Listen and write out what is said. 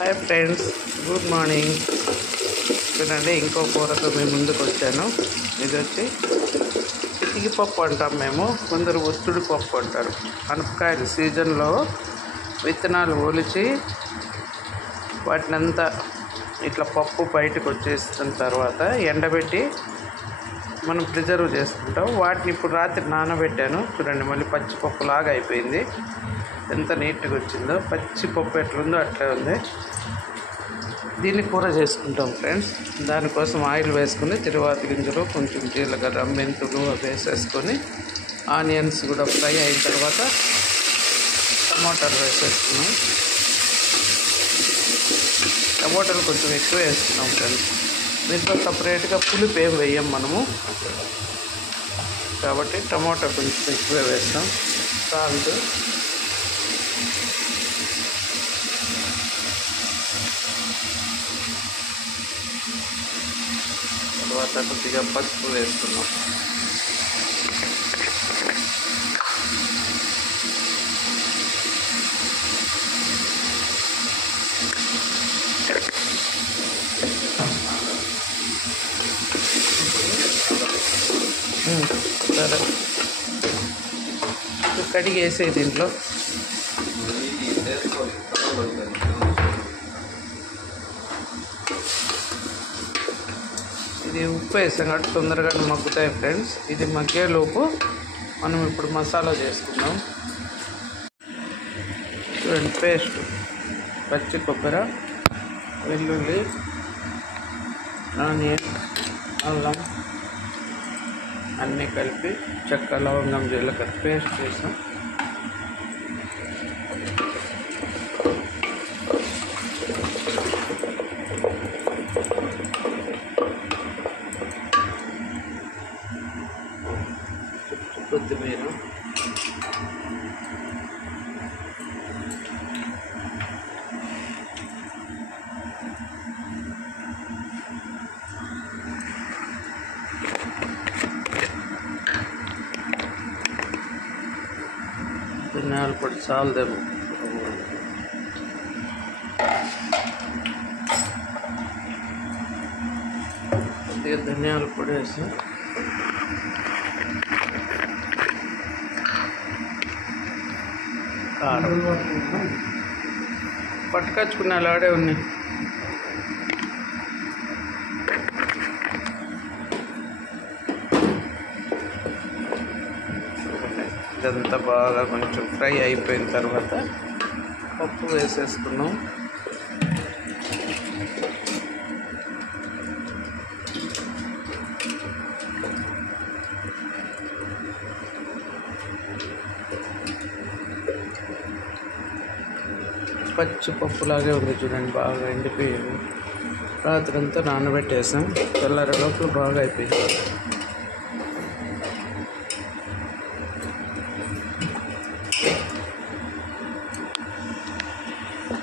Hi friends, good morning. చూడండి, ఇంకో కూరతో మేము ముందుకు వచ్చాను. ఇది వచ్చి చితికి పప్పు అంటాం మేము, కొందరు ఒత్తుడి పప్పు అంటారు. అనపకాయలు సీజన్లో విత్తనాలు ఒలిచి వాటినంతా ఇట్లా పప్పు బయటకు వచ్చేసిన తర్వాత ఎండబెట్టి మనం ప్రిజర్వ్ చేసుకుంటాం. వాటిని ఇప్పుడు రాత్రి నానబెట్టాను. చూడండి, మళ్ళీ పచ్చిపప్పు లాగా అయిపోయింది. ఎంత నీట్గా వచ్చిందో, పచ్చిపప్పు ఎట్లుందో అట్లే ఉంది. దీన్ని కూర చేసుకుంటాం ఫ్రెండ్స్. దానికోసం ఆయిల్ వేసుకుని తిరువాత గింజలు, కొంచెం జీలకర్ర, మెంతులు వేసేసుకొని ఆనియన్స్ కూడా ఫ్రై అయిన తర్వాత టమాటాలు వేసేసుకున్నాం. టమాటాలు కొంచెం ఎక్కువ వేసుకున్నాం ఫ్రెండ్స్. దీంట్లో సపరేట్గా పులుపు ఏం వేయం మనము, కాబట్టి టమాటా కొంచెం ఎక్కువ వేస్తాం. సాల్ట్, తర్వాత కొద్దిగా పసుపు వేస్తున్నాం. సరే, కడిగి వేసే దీంట్లో ఇది ఉప్పు వేసాం కాబట్టి తొందరగా మగ్గుతాయి ఫ్రెండ్స్. ఇది మగ్గేలోపు మనం ఇప్పుడు మసాలా చేసుకుందాం. చూడండి, పేస్ట్ పచ్చి కొబ్బరి, వెల్లుల్లి, ఆనియన్, అల్లం అన్నీ కలిపి చెక్క, లవంగం, జీలకర్ర పేస్ట్ చేసాం. కొత్తిమీర, ధనియాల పొడి చాలదేమో, కొద్దిగా ధనియాల పొడి వేసి కారం పట్టుకొచ్చుకున్న అలాడే ఉన్నాయి. ఇదంతా బాగా కొంచెం ఫ్రై అయిపోయిన తర్వాత పప్పు వేసేసుకున్నాం. పచ్చి పప్పులాగే ఉంది చూడండి, బాగా ఎండిపోయింది. రాత్రి అంతా నానబెట్టేసాం, తెల్లారి లోపల బాగా అయిపోయింది.